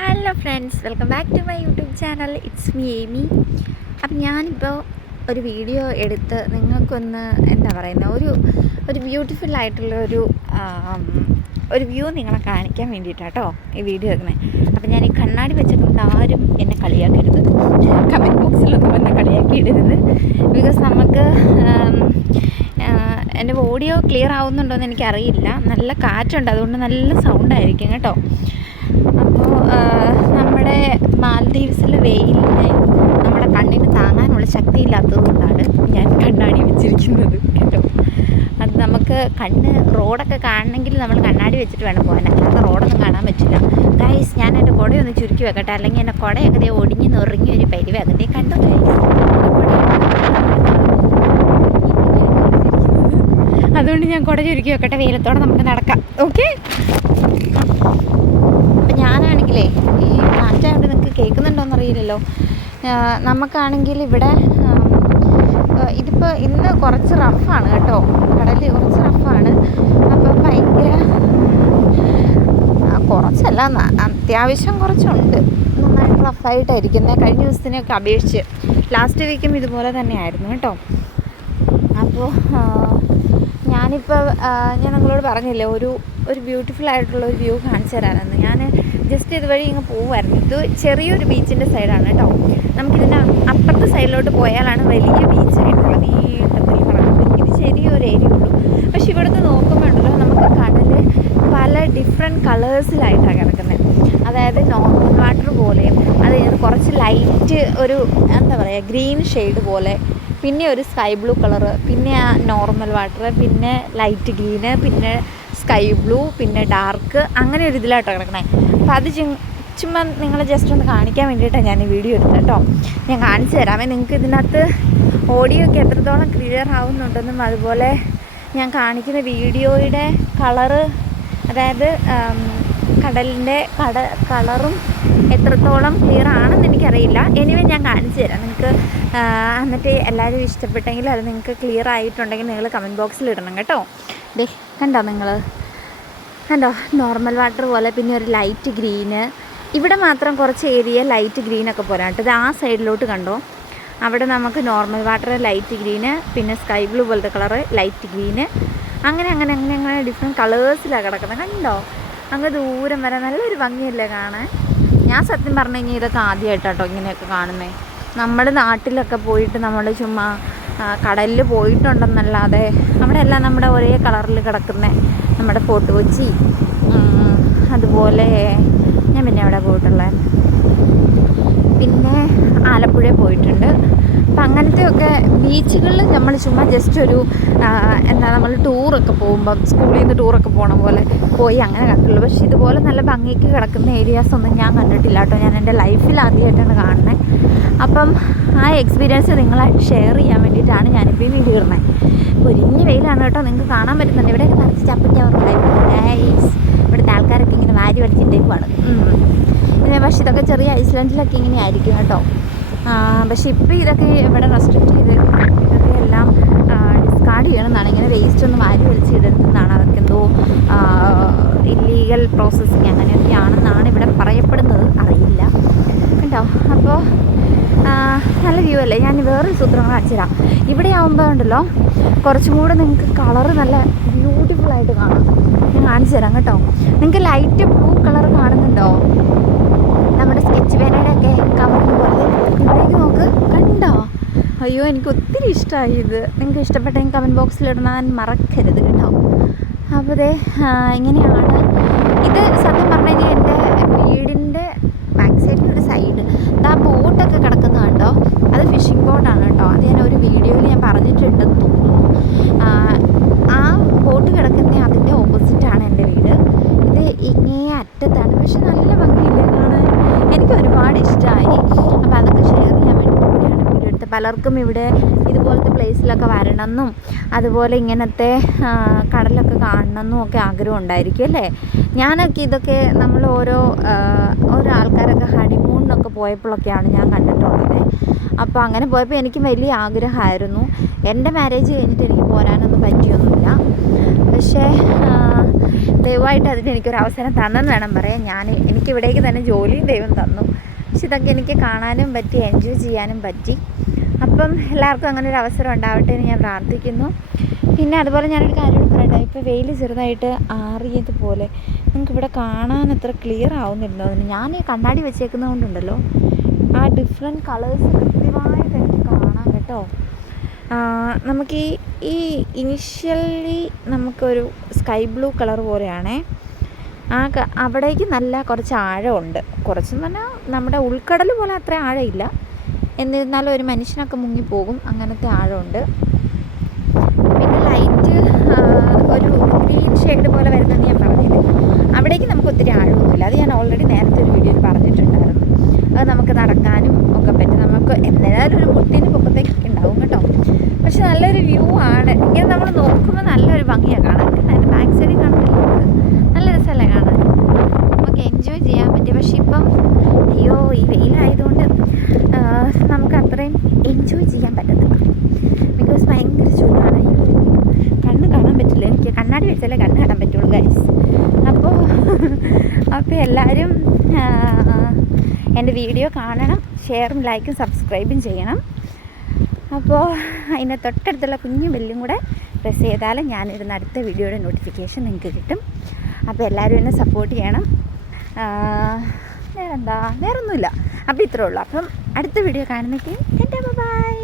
Hello friends, welcome back to my YouTube channel. It's me Amy. അപ്പം ഞാനിപ്പോൾ ഒരു video എടുത്ത് നിങ്ങൾക്കൊന്ന് എന്താ പറയുന്നത് ഒരു ബ്യൂട്ടിഫുൾ ആയിട്ടുള്ള ഒരു വ്യൂ നിങ്ങളെ കാണിക്കാൻ വേണ്ടിയിട്ടാട്ടോ ഈ വീഡിയോ എടുക്കുന്നത്. അപ്പം ഞാൻ ഈ കണ്ണാടി വെച്ചിട്ടുണ്ട്, ആരും എന്നെ കളിയാക്കരുത്, കമൻറ്റ് ബോക്സിലൊന്നും എന്നെ കളിയാക്കിയിടരുത്. ബിക്കോസ് നമുക്ക് എൻ്റെ ഓഡിയോ ക്ലിയർ ആവുന്നുണ്ടോ എന്ന് എനിക്കറിയില്ല. നല്ല കാറ്റുണ്ട്, അതുകൊണ്ട് നല്ല സൗണ്ടായിരിക്കും കേട്ടോ. അപ്പോൾ നമ്മുടെ മാൽദീവ്സിലെ വെയിലിനെ നമ്മുടെ കണ്ണിന് താങ്ങാനുള്ള ശക്തിയില്ലാത്തത് കൊണ്ടാണ് ഞാൻ കണ്ണാടി വെച്ചിരിക്കുന്നത് കേട്ടോ. അത് നമുക്ക് റോഡൊക്കെ കാണണമെങ്കിൽ നമ്മൾ കണ്ണാടി വെച്ചിട്ട് വേണം പോകാൻ, അല്ലാതെ റോഡൊന്നും കാണാൻ പറ്റില്ല. ഗൈസ്, ഞാൻ എൻ്റെ കുടയൊന്ന് ചുരുക്കി വെക്കട്ടെ, അല്ലെങ്കിൽ എൻ്റെ കുടയൊക്കെ ഒടിഞ്ഞ് നുറുങ്ങി ഒരു പരിവാകുന്നേ കണ്ടോ ഗൈസ്. അതുകൊണ്ട് ഞാൻ കുട ചുരുക്കി വെക്കട്ടെ, വെയിലത്തോടെ നമുക്ക് നടക്കാം. ഓക്കെ. അപ്പം ഞാനാണെങ്കിലേ ഈ കാറ്റായിട്ട് നിങ്ങൾക്ക് കേൾക്കുന്നുണ്ടോയെന്നറിയില്ലല്ലോ. നമുക്കാണെങ്കിൽ ഇവിടെ ഇതിപ്പോൾ ഇന്ന് കുറച്ച് റഫാണ് കേട്ടോ, കടൽ കുറച്ച് റഫാണ്. അപ്പം ഭയങ്കര കുറച്ചല്ല, അത്യാവശ്യം കുറച്ചുണ്ട്, നന്നായിട്ട് റഫായിട്ടായിരിക്കുന്നത്. കഴിഞ്ഞ ദിവസത്തിനൊക്കെ അപേക്ഷിച്ച് ലാസ്റ്റ് വീക്കും ഇതുപോലെ തന്നെയായിരുന്നു കേട്ടോ. അപ്പോൾ ഞാനിപ്പോൾ ഞാൻ നിങ്ങളോട് പറഞ്ഞില്ലേ ഒരു ബ്യൂട്ടിഫുൾ ആയിട്ടുള്ള ഒരു വ്യൂ കാണിച്ചു തരാമെന്ന്. ഞാൻ ജസ്റ്റ് ഇതുവഴി ഇങ്ങ് പോകുമായിരുന്നു. ഇത് ചെറിയൊരു ബീച്ചിൻ്റെ സൈഡാണ് കേട്ടോ. നമുക്കിതിൻ്റെ അപ്പുറത്തെ സൈഡിലോട്ട് പോയാലാണ് വലിയ ബീച്ചായിട്ടുള്ളത്, നീട്ടത്തിൽ കിടക്കുന്നത്. ഇത് ചെറിയൊരു ഏരിയ ഉള്ളൂ. പക്ഷെ ഇവിടുന്ന് നോക്കുമ്പോൾ ഉണ്ടല്ലോ, നമുക്ക് കടൽ പല ഡിഫറെൻറ്റ് കളേഴ്സിലായിട്ടാണ് കിടക്കുന്നത്. അതായത് നോർമൽ വാട്ടർ പോലെയും, അത് കുറച്ച് ലൈറ്റ് ഒരു എന്താ പറയുക ഗ്രീൻ ഷെയ്ഡ് പോലെ, പിന്നെ ഒരു സ്കൈ ബ്ലൂ കളറ്, പിന്നെ നോർമൽ വാട്ടർ, പിന്നെ ലൈറ്റ് ഗ്രീന്, പിന്നെ സ്കൈ ബ്ലൂ, പിന്നെ ഡാർക്ക്, അങ്ങനെ ഒരു ഇതിലായിട്ടോ കിടക്കണേ. അപ്പോൾ അത് ചുമ്മാ നിങ്ങളെ ജസ്റ്റ് ഒന്ന് കാണിക്കാൻ വേണ്ടിയിട്ടാണ് ഞാൻ ഈ വീഡിയോ എടുത്തത് കേട്ടോ. ഞാൻ കാണിച്ചു തരാമേ. നിങ്ങൾക്ക് ഇതിനകത്ത് ഓഡിയോ ഒക്കെ എത്രത്തോളം ക്ലിയർ ആവുന്നുണ്ടെന്നും, അതുപോലെ ഞാൻ കാണിക്കുന്ന വീഡിയോയുടെ കളറ്, അതായത് കടലിൻ്റെ കളറും എത്രത്തോളം ക്ലിയർ ആണെന്ന് എനിക്കറിയില്ല. എനിവേ ഞാൻ കാണിച്ചു തരാം നിങ്ങൾക്ക്. എന്നിട്ട് എല്ലാവരും ഇഷ്ടപ്പെട്ടെങ്കിൽ, അത് നിങ്ങൾക്ക് ക്ലിയർ ആയിട്ടുണ്ടെങ്കിൽ നിങ്ങൾ കമൻറ്റ് ബോക്സിൽ ഇടണം കേട്ടോ. ദേ കണ്ടോ, നിങ്ങൾ കണ്ടോ, നോർമൽ വാട്ടർ പോലെ, പിന്നെ ഒരു ലൈറ്റ് ഗ്രീന്. ഇവിടെ മാത്രം കുറച്ച് ഏരിയ ലൈറ്റ് ഗ്രീനൊക്കെ പോരാ കേട്ടോ. ഇത് ആ സൈഡിലോട്ട് കണ്ടോ, അവിടെ നമുക്ക് നോർമൽ വാട്ടർ, ലൈറ്റ് ഗ്രീന്, പിന്നെ സ്കൈ ബ്ലൂ പോലത്തെ കളറ്, ലൈറ്റ് ഗ്രീന്, അങ്ങനെ ഡിഫറെൻറ്റ് കളേഴ്സിലാണ് കിടക്കുന്നത്. കണ്ടോ, അങ്ങ് ദൂരം വരെ നല്ലൊരു ഭംഗിയല്ലേ കാണാൻ. ഞാൻ സത്യം പറഞ്ഞു കഴിഞ്ഞാൽ ഇതൊക്കെ ആദ്യമായിട്ടാട്ടോ ഇങ്ങനെയൊക്കെ കാണുന്നത്. നമ്മുടെ നാട്ടിലൊക്കെ പോയിട്ട് നമ്മൾ ചുമ്മാ കടലിൽ പോയിട്ടുണ്ടെന്നല്ലാതെ അവിടെ എല്ലാം നമ്മുടെ ഒരേ കളറിൽ കിടക്കുന്ന നമ്മുടെ ഫോർട്ട് കൊച്ചി, അതുപോലെ ഞാൻ പിന്നെ അവിടെ പോയിട്ടുള്ളത്, പിന്നെ ആലപ്പുഴ പോയിട്ടുണ്ട്. അപ്പം അങ്ങനത്തെയൊക്കെ ബീച്ചുകളിൽ നമ്മൾ ചുമ്മാ ജസ്റ്റ് ഒരു നമ്മൾ ടൂറൊക്കെ പോകുമ്പം സ്കൂളിൽ നിന്ന് ടൂറൊക്കെ പോകണ പോലെ പോയി അങ്ങനെ കണ്ടുള്ളൂ. പക്ഷേ ഇതുപോലെ നല്ല ഭംഗിക്ക് കിടക്കുന്ന ഏരിയാസ് ഒന്നും ഞാൻ കണ്ടിട്ടില്ല കേട്ടോ. ഞാൻ എൻ്റെ ലൈഫിൽ ആദ്യമായിട്ടാണ് കാണുന്നത്. അപ്പം ആ എക്സ്പീരിയൻസ് നിങ്ങളായിട്ട് ഷെയർ ചെയ്യാൻ വേണ്ടിയിട്ടാണ് ഞാനിപ്പോൾ ഈ വീഡിയോ ഇടുന്നത്. പൊരിഞ്ഞ വെയിലാണ് കേട്ടോ, നിങ്ങൾക്ക് കാണാൻ പറ്റുന്നുണ്ട്. ഇവിടെയൊക്കെ നിറച്ച് ചപ്പറ്റവർക്കായി ഇവിടുത്തെ ആൾക്കാരൊക്കെ ഇങ്ങനെ വാരി വടിച്ചിട്ടേക്കുവാണ്. പക്ഷേ ഇതൊക്കെ ചെറിയ ഐസ്ലാൻഡിലൊക്കെ ഇങ്ങനെ ആയിരിക്കും കേട്ടോ. പക്ഷേ ഇപ്പോൾ ഇതൊക്കെ ഇവിടെ റെസ്ട്രിക്റ്റ് ചെയ്ത് ഇതൊക്കെ എല്ലാം ഡിസ്കാർഡ് ചെയ്യണമെന്നാണ്. ഇങ്ങനെ വേസ്റ്റ് ഒന്നും വാരി വലിച്ചിടരുതെന്നാണ്. അതൊക്കെ എന്തോ ഇല്ലീഗൽ പ്രോസസ്സിങ് അങ്ങനെയൊക്കെയാണെന്നാണ് ഇവിടെ പറയപ്പെടുന്നത്, അറിയില്ല കേട്ടോ. അപ്പോൾ നല്ല വ്യൂ അല്ലേ. ഞാൻ വേറൊരു സൂത്രം കാണിച്ചു തരാം. ഇവിടെ ആകുമ്പോൾ ഉണ്ടല്ലോ കുറച്ചും കൂടെ നിങ്ങൾക്ക് കളറ് നല്ല ബ്യൂട്ടിഫുള്ളായിട്ട് കാണാം. ഞാൻ കാണിച്ചു തരാം കേട്ടോ. നിങ്ങൾക്ക് ലൈറ്റ് ബ്ലൂ കളർ കാണുന്നുണ്ടോ? നമ്മുടെ സ്കെച്ച് പേനയുടെ ഒക്കെ കവറിന് പോലെ. ഇവിടേക്ക് നോക്ക്, കണ്ടോ? അയ്യോ, എനിക്ക് ഒത്തിരി ഇഷ്ടമായി ഇത്. നിങ്ങൾക്ക് ഇഷ്ടപ്പെട്ടെങ്കിൽ കമൻറ്റ് ബോക്സിൽ ഇടാൻ മറക്കരുത് കേട്ടോ. അപ്പോൾ ദേ ഇങ്ങനെയാണ് ഇത്. സത്യം പറഞ്ഞു കഴിഞ്ഞാൽ എൻ്റെ വീടിൻ്റെ ബാക്ക് സൈഡിലൊരു സൈഡ് ആ ബോട്ടൊക്കെ കിടക്കുന്നത് കണ്ടോ, അത് ഫിഷിംഗ് ബോട്ടാണ് കേട്ടോ. അത് ഞാൻ ഒരു വീഡിയോയിൽ ഞാൻ പറഞ്ഞിട്ടുണ്ടെന്ന് തോന്നുന്നു. ആ ബോട്ട് കിടക്കുന്ന അതിൻ്റെ ഓപ്പോസിറ്റാണ് എൻ്റെ വീട്. ഇത് ഇങ്ങേ അറ്റത്താണ്. പക്ഷെ നല്ല ഭംഗിയില്ലേ കാണാൻ, എനിക്ക് ഒരുപാട് ഇഷ്ടമായി. അപ്പോൾ അതൊക്കെ ഷെയർ ചെയ്യാൻ വേണ്ടി കൂടിയാണ് വീഡിയോ എടുത്തത്. പലർക്കും ഇവിടെ ഇതുപോലത്തെ പ്ലേസിലൊക്കെ വരണമെന്നും അതുപോലെ ഇങ്ങനത്തെ കടലൊക്കെ കാണണമെന്നും ഒക്കെ ആഗ്രഹം ഉണ്ടായിരിക്കും അല്ലേ. ഞാനൊക്കെ ഇതൊക്കെ നമ്മൾ ഓരോ ആൾക്കാരൊക്കെ ഹണിമൂണിനൊക്കെ പോയപ്പോഴൊക്കെയാണ് ഞാൻ കണ്ടിട്ടുള്ളത്. അപ്പോൾ അങ്ങനെ പോയപ്പോൾ എനിക്ക് വലിയ ആഗ്രഹമായിരുന്നു. എൻ്റെ മാരേജ് കഴിഞ്ഞിട്ട് എനിക്ക് പോരാനൊന്നും പറ്റിയൊന്നുമില്ല. പക്ഷേ ദൈവമായിട്ട് അതിന് എനിക്കൊരു അവസരം തന്നെന്ന് വേണം പറയാൻ. എനിക്കിവിടേക്ക് തന്നെ ജോലിയും ദൈവം തന്നു. പക്ഷെ ഇതൊക്കെ എനിക്ക് കാണാനും പറ്റി, എൻജോയ് ചെയ്യാനും പറ്റി. അപ്പം എല്ലാവർക്കും അങ്ങനെ ഒരു അവസരം ഉണ്ടാവട്ടെ എന്ന് ഞാൻ പ്രാർത്ഥിക്കുന്നു. പിന്നെ അതുപോലെ ഞാനൊരു കാര്യം പറയട്ടെ, ഇപ്പോൾ വെയിൽ ചെറുതായിട്ട് ആറിയതുപോലെ നമുക്കിവിടെ കാണാൻ അത്ര ക്ലിയർ ആവുന്നില്ല. ഞാൻ ഈ കണ്ണാടി വെച്ചേക്കുന്നത് കൊണ്ടുണ്ടല്ലോ ആ ഡിഫറെൻറ്റ് കളേഴ്സ് കൃത്യമായിട്ട് എനിക്ക് കാണാം കേട്ടോ. നമുക്ക് ഈ ഇനിഷ്യലി നമുക്കൊരു സ്കൈ ബ്ലൂ കളർ പോലെയാണേ. അവിടേക്ക് നല്ല കുറച്ച് ആഴമുണ്ട്. കുറച്ചെന്ന് പറഞ്ഞാൽ നമ്മുടെ ഉൾക്കടൽ പോലെ അത്ര ആഴമില്ല, എന്നിരുന്നാലും ഒരു മനുഷ്യനൊക്കെ മുങ്ങിപ്പോകും, അങ്ങനത്തെ ആഴമുണ്ട്. പിന്നെ ലൈറ്റ് ഒരു ഗ്രീൻ ഷെയ്ഡ് പോലെ വരുന്നതെന്ന് ഞാൻ പറഞ്ഞില്ലേ, അവിടേക്ക് നമുക്ക് ഒത്തിരി ആഴമൊന്നുമില്ല. അത് ഞാൻ ഓൾറെഡി നേരത്തെ ഒരു വീഡിയോയിൽ പറഞ്ഞിട്ടുണ്ടായിരുന്നു. അത് നമുക്ക് നടക്കാനും ഒക്കെ പറ്റും. നമുക്ക് എന്തായാലും ഒരു മുട്ടിന് പൊക്കത്തേക്കൊക്കെ ഉണ്ടാവും കേട്ടോ. പക്ഷെ നല്ലൊരു വ്യൂ ആണ്. ഇങ്ങനെ നമ്മൾ നോക്കുമ്പോൾ നല്ലൊരു ഭംഗിയാണ് കാണാൻ. അതിൻ്റെ ബാക്ക് സൈഡിൽ കാണുന്നില്ല, നല്ല രസമല്ലേ കാണാൻ, നമുക്ക് എൻജോയ് ചെയ്യാൻ പറ്റും. പക്ഷെ ഇപ്പം അയ്യോ ഈ വെയിലായതുകൊണ്ട് നമുക്ക് അത്രയും എൻജോയ് ചെയ്യാൻ പറ്റത്തില്ല. ബിക്കോസ് ഭയങ്കര ചൂടാണ്. അയ്യോ കണ്ണ് കാണാൻ പറ്റില്ല. എനിക്ക് കണ്ണാടി വെച്ചാലേ കണ്ണ് കാണാൻ പറ്റുള്ളൂ ഗൈസ്. അപ്പോൾ എല്ലാവരും എൻ്റെ വീഡിയോ കാണണം, ഷെയറും ലൈക്കും സബ്സ്ക്രൈബും ചെയ്യണം. അപ്പോൾ അതിൻ്റെ തൊട്ടടുത്തുള്ള കുഞ്ഞു ബെല്ലും കൂടെ പ്രസ് ചെയ്താൽ ഞാനിടുന്ന അടുത്ത വീഡിയോയുടെ നോട്ടിഫിക്കേഷൻ നിങ്ങൾക്ക് കിട്ടും. അപ്പോൾ എല്ലാവരും എന്നെ സപ്പോർട്ട് ചെയ്യണം. വേറൊന്നുമില്ല. അപ്പോൾ ഇത്രേ ഉള്ളൂ. അപ്പം അടുത്ത വീഡിയോ കാണുന്നേക്ക് ബൈ.